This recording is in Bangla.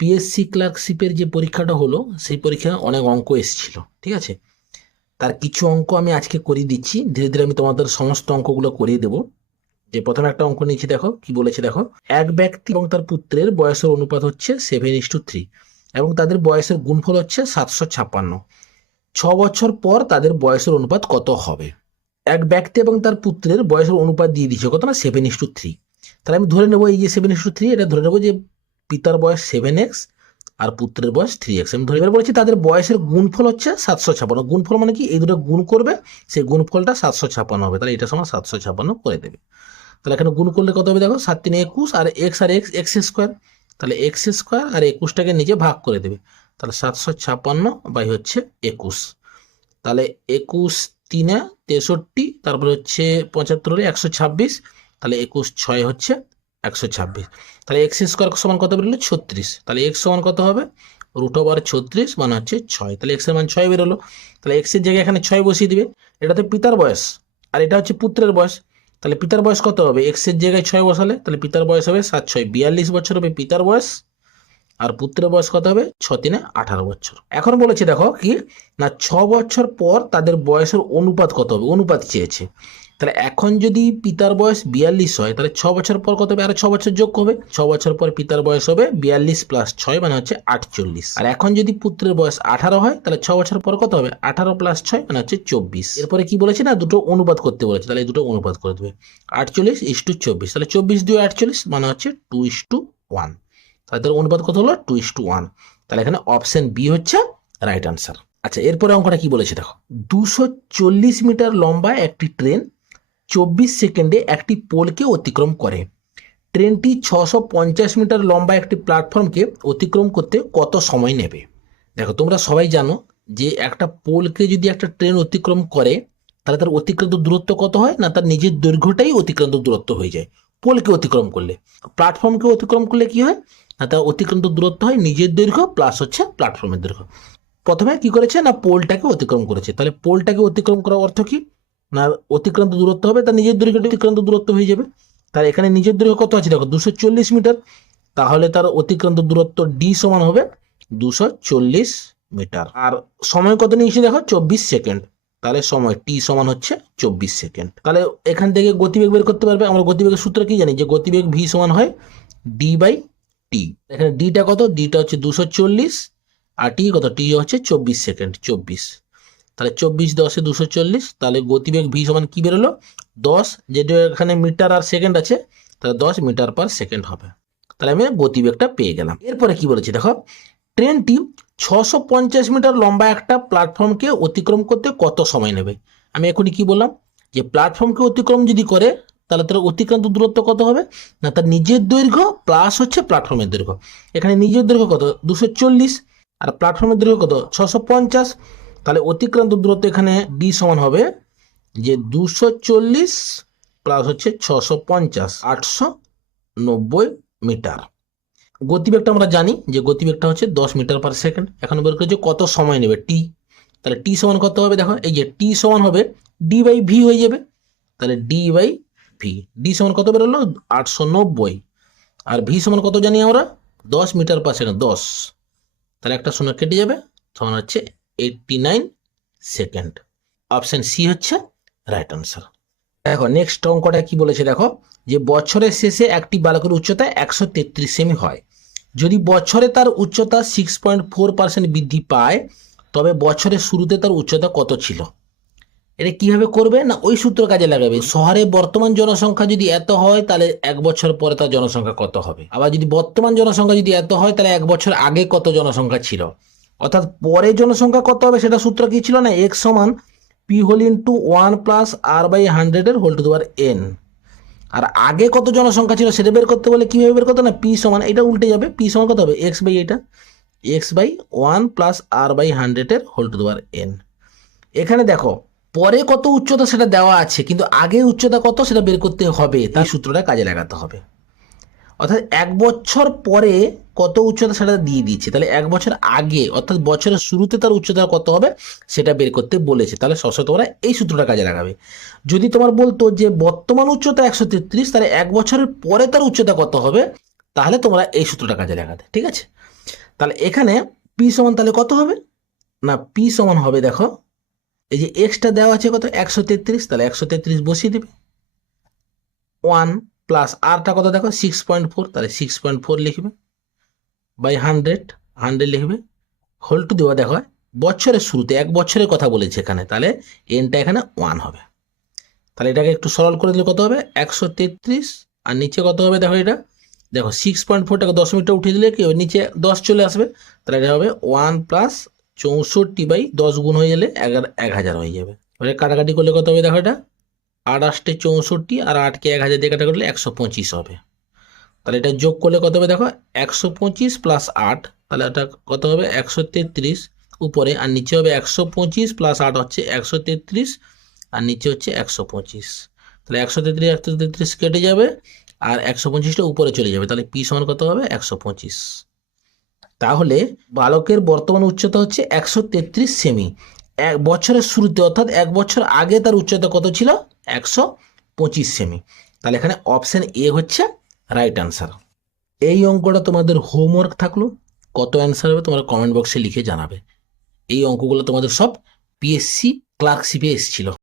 পিএসসি ক্লার্কশিপের যে পরীক্ষাটা হলো, সেই পরীক্ষায় অনেক অঙ্ক এসেছিল, ঠিক আছে? তার কিছু অঙ্ক আমি আজকে করিয়ে দিচ্ছি, ধীরে ধীরে আমি তোমাদের সমস্ত অঙ্কগুলো করিয়ে দেবো। যে প্রথমে একটা অঙ্ক নিয়েছি, দেখো, কি বলেছে, দেখো? এক ব্যক্তি এবং তার পুত্রের বয়সের অনুপাত হচ্ছে সেভেন ইস টু থ্রি এবং তাদের বয়সের গুণফল হচ্ছে সাতশো ছাপ্পান্ন। ছ বছর পর তাদের বয়সের অনুপাত কত হবে? এক ব্যক্তি এবং তার পুত্রের বয়সের অনুপাত দিয়ে দিচ্ছে কত না? সেভেন ইস টু থ্রি তাহলে আমি ধরে নেব এই যে সেভেন ইস টু থ্রি এটা ধরে নেব যে পিতার বয়স সেভেন এক্স আর পুত্রের বয়স থ্রি এক্স আমি ধরে বলেছি তাদের বয়সের গুণফল হচ্ছে সাতশো ছাপান্ন। গুণফল মানে কি? এই দুটো গুণ করবে, সেই গুণফলটা সাতশো ছাপান্ন হবে। তাহলে এটা সময় সাতশো ছাপান্ন করে দেবে। তাহলে এখানে গুণ করলে কত হবে দেখো? সাত তিনে একুশ আর এক্স আর এক্স এক্স স্কোয়ার তাহলে এক্স স্কোয়ার আর একুশটাকে নিজে ভাগ করে দেবে। তাহলে সাতশো ছাপান্ন বাই হচ্ছে একুশ। তাহলে একুশ তিনে তেষট্টি, তারপরে হচ্ছে পঁচাত্তর একশো ছাব্বিশ। তাহলে একুশ ছয় হচ্ছে একশো ছাব্বিশ। তাহলে এক্স স্কোয়ার সমান কত বেরোলো? ছত্রিশ। তাহলে এক্স সমান কত হবে? রুট ওভার ছত্রিশ মানে হচ্ছে ছয়। তাহলে এক্সের মান ছয় বেরোলো। তাহলে এক্সের জায়গায় এখানে ছয় বসিয়ে দিবে। এটা তো পিতার বয়স। আর এটা হচ্ছে পুত্রের বয়স। তাহলে পিতার বয়স কত হবে? এক্সের জায়গায় ছয় বসালে তাহলে পিতার বয়স হবে সাত ছয়। বিয়াল্লিশ বছর হবে পিতার বয়স। আর পুত্রের বয়স কত হবে? ছ তিনে আঠারো বছর। এখন বলেছে দেখো কি, না ছ বছর পর তাদের বয়সের অনুপাত কত হবে? অনুপাত চেয়েছে। তাহলে এখন যদি পিতার বয়স বিয়াল্লিশ হয়, তাহলে ছ বছর পর কত হবে? আরও ছ বছর যোগ হবে। ছ বছর পর পিতার বয়স হবে বিয়াল্লিশ প্লাস ছয় মানে হচ্ছে আটচল্লিশ। আর এখন যদি পুত্রের বয়স আঠারো হয়, তাহলে ছ বছর পর কত হবে? আঠারো প্লাস ছয় মানে হচ্ছে চব্বিশ। এরপরে কি বলেছে না? দুটো অনুবাদ করতে বলেছে। তাহলে দুটো অনুবাদ করে দেবে। আটচল্লিশ ইস টু চব্বিশ। তাহলে চব্বিশ দুই আটচল্লিশ মানে হচ্ছে টু ইস টু ওয়ান তাদের অনুপাত কত হলো? টু ইস টু ওয়ান তাহলে এখানে অপশন বি হচ্ছে রাইট আনসার আচ্ছা এরপরে অঙ্কটা কি বলেছে দেখো? দুশো চল্লিশ মিটার লম্বা একটি ট্রেন চব্বিশ সেকেন্ডে একটি পোলকে অতিক্রম করে। ট্রেনটি ছশো পঞ্চাশ মিটার লম্বা একটি প্ল্যাটফর্মকে অতিক্রম করতে কত সময় নেবে? দেখো, তোমরা সবাই জানো যে একটা পোলকে যদি একটা ট্রেন অতিক্রম করে, তাহলে তার অতিক্রান্ত দূরত্ব কত হয়? না, তার নিজের দৈর্ঘ্যটাই অতিক্রান্ত দূরত্ব হয়ে যায়। পোলকে অতিক্রম করলে। প্ল্যাটফর্মকে অতিক্রম করলে কি হয়? না, তার অতিক্রান্ত দূরত্ব হয় নিজের দৈর্ঘ্য প্লাস হচ্ছে প্ল্যাটফর্মের দৈর্ঘ্য। প্রথমে কি করেছে? না, পোলটাকে অতিক্রম করেছে। তাহলে পোলটাকে অতিক্রম করার অর্থ কি? না অতিক্রান্ত দূরত্ব হবে তার নিজের দৈর্ঘ্যটা অতিক্রান্ত দূরত্ব হয়ে যাবে। তার এখানে নিজের দৈর্ঘ্য কত আছে? দেখো, দুশো চল্লিশ মিটার। তাহলে তার অতিক্রান্ত দূরত্ব ডি সমান হবে দুশো চল্লিশ মিটার। আর সময় কত নিয়েছি দেখো? চব্বিশ সেকেন্ড। তাহলে সময় টি সমান হচ্ছে চব্বিশ সেকেন্ড। তাহলে এখান থেকে গতিবেগ বের করতে পারবে। আমরা গতিবেগের সূত্র কি জানি? যে গতিবেগ ভি সমান হয় ডি বাই টি এখানে ডিটা কত? ডিটা হচ্ছে দুশো চল্লিশ, আর টি কত? টি হচ্ছে চব্বিশ সেকেন্ড, চব্বিশ। তাহলে চব্বিশ দশে দুশো চল্লিশ, তাহলে গতিবেগ ভি সমান কি বেরোলো? দশ যেটা এখানে মিটার আর সেকেন্ড আছে, তাহলে দশ মিটার পার সেকেন্ড হবে। তাহলে আমি গতিবেগটা পেয়ে গেলাম। এরপরে কি বলেছি দেখো? ট্রেনটি ছশো পঞ্চাশ মিটার লম্বা একটা প্ল্যাটফর্মকে অতিক্রম করতে কত সময় নেবে? আমি এখনই কি বললাম? যে প্ল্যাটফর্মকে অতিক্রম যদি করে, তাহলে তার অতিক্রান্ত দূরত্ব কত হবে? না, তার নিজের দৈর্ঘ্য প্লাস হচ্ছে প্ল্যাটফর্মের দৈর্ঘ্য। এখানে নিজের দৈর্ঘ্য কত? দুশো চল্লিশ। আর প্ল্যাটফর্মের দৈর্ঘ্য কত? ছশো পঞ্চাশ। তাহলে অতিক্রান্ত দূরত্ব এখানে ডি সমান হবে, যে দুশো চল্লিশ প্লাস হচ্ছে ছশো পঞ্চাশ, আটশো নব্বই মিটার গতিবেগটা আমরা জানি যে গতিবেগটা হচ্ছে দশ মিটার পার সেকেন্ড এখন বের করেছে কত সময় নেবে? টি তাহলে টি সমান কত হবে? দেখো, এই যে টি সমান হবে ডি বাই ভি হয়ে যাবে। তাহলে ডি বাই ভি ডি সমান কত বেরোলো? আটশো নব্বই। আর ভি সমান কত জানি আমরা? দশ মিটার পার সেকেন্ড দশ। তাহলে একটা শূন্য কেটে যাবে তখন হচ্ছে eighty nine second option C হচ্ছে রাইট আনসার দেখো নেক্সট অঙ্কটা কি বলেছে দেখো, যে বছরের শেষে একটি বালকের উচ্চতা একশো তেত্রিশ সেমি হয়। যদি বছরে তার উচ্চতা সিক্স পয়েন্ট ফোর পার্সেন্ট বৃদ্ধি পায়, তবে বছরের শুরুতে তার উচ্চতা কত ছিল? এটা কীভাবে করবে না ওই সূত্র কাজে লাগাবে? শহরে বর্তমান জনসংখ্যা যদি এত হয়, তাহলে এক বছর পরে তার জনসংখ্যা কত হবে? আবার যদি বর্তমান জনসংখ্যা যদি এত হয়, তাহলে এক বছর আগে কত জনসংখ্যা ছিল? অর্থাৎ পরে জনসংখ্যা কত হবে সেটা সূত্র কি ছিল না? এক্স সমান P whole into one plus R by হান্ড্রেডের হোল টু দেওয়ার এন আর আগে কত জনসংখ্যা ছিল সেটা বের করতে বলে কীভাবে বের করতে না পি সমান, এটা উল্টে যাবে পি সমান কত হবে? এক্স বাই এটা। X by one plus R by হান্ড্রেডের হোল টু দেওয়ার এন এখানে দেখো, পরে কত উচ্চতা সেটা দেওয়া আছে, কিন্তু আগে উচ্চতা কত সেটা বের করতে হবে তার সূত্রটা কাজে লাগাতে হবে। অর্থাৎ এক বছর পরে কত উচ্চতা সেটা দিয়ে দিয়েছে তাহলে এক বছর আগে, অর্থাৎ বছরের শুরুতে তার উচ্চতা কত হবে সেটা বের করতে বলেছে। তাহলে সবসময় তোমরা এই সূত্রটা কাজে লাগাবে। যদি তোমার বলতো যে বর্তমান উচ্চতা একশো তেত্রিশ, তাহলে এক বছরের পরে তার উচ্চতা কত হবে? তাহলে তোমরা এই সূত্রটা কাজে লাগাতে, ঠিক আছে? তাহলে এখানে পি সমান তাহলে কত হবে? না, পি সমান হবে দেখো, এই যে এক্সটা দেওয়া আছে কত? একশো তেত্রিশ, তাহলে একশো তেত্রিশ বসিয়ে দেবে। ওয়ান প্লাস আরটা কত দেখো? সিক্স পয়েন্ট ফোর তাহলে সিক্স পয়েন্ট ফোর লিখবে। বাই হান্ড্রেড হান্ড্রেড লিখবে। হোল টু দেওয়া দেখো, বছরের শুরুতে, এক বছরের কথা বলেছে এখানে, তাহলে এনটা এখানে ওয়ান হবে। তাহলে এটাকে একটু সরল করে দিলে কত হবে? একশো তেত্রিশ, আর নিচে কত হবে দেখো এটা? দেখো সিক্স পয়েন্ট ফোরটাকে দশমিকটা উঠিয়ে দিলে কি হবে? নিচে দশ চলে আসবে। তাহলে এটা হবে ওয়ান প্লাস চৌষট্টি বাই দশ গুণ হয়ে গেলে এগারো, এক হাজার হয়ে যাবে। এবারে কাটাকাটি করলে কত হবে দেখো এটা? আট আষ্টে চৌষট্টি আর আটকে এক হাজার দিয়ে কাটা করলে একশো পঁচিশ হবে। তাহলে এটা যোগ করলে কত হবে দেখো? একশো পঁচিশ প্লাস আট, তাহলে এটা কত হবে? একশো তেত্রিশ। উপরে আর নিচে হবে একশো পঁচিশ প্লাস আট হচ্ছে একশো তেত্রিশ আর নিচে হচ্ছে একশো পঁচিশ। তাহলে একশো তেত্রিশ একশো তেত্রিশ কেটে যাবে আর একশো পঁচিশটা উপরে চলে যাবে। তাহলে পি সমান কত হবে? একশো পঁচিশ। তাহলে বালকের বর্তমান উচ্চতা হচ্ছে একশো তেত্রিশ সেমি। এক বছরের শুরুতে, অর্থাৎ এক বছর আগে তার উচ্চতা কত ছিল? একশো পঁচিশ সেমি। তাহলে এখানে অপশান এ হচ্ছে রাইট অ্যান্সার এই অঙ্কটা তোমাদের হোমওয়ার্ক থাকল। কত অ্যান্সার হবে তোমরা কমেন্ট বক্সে লিখে জানাবে। এই অঙ্কগুলো তোমাদের সব পিএসসি ক্লার্কশিপে এসেছিল।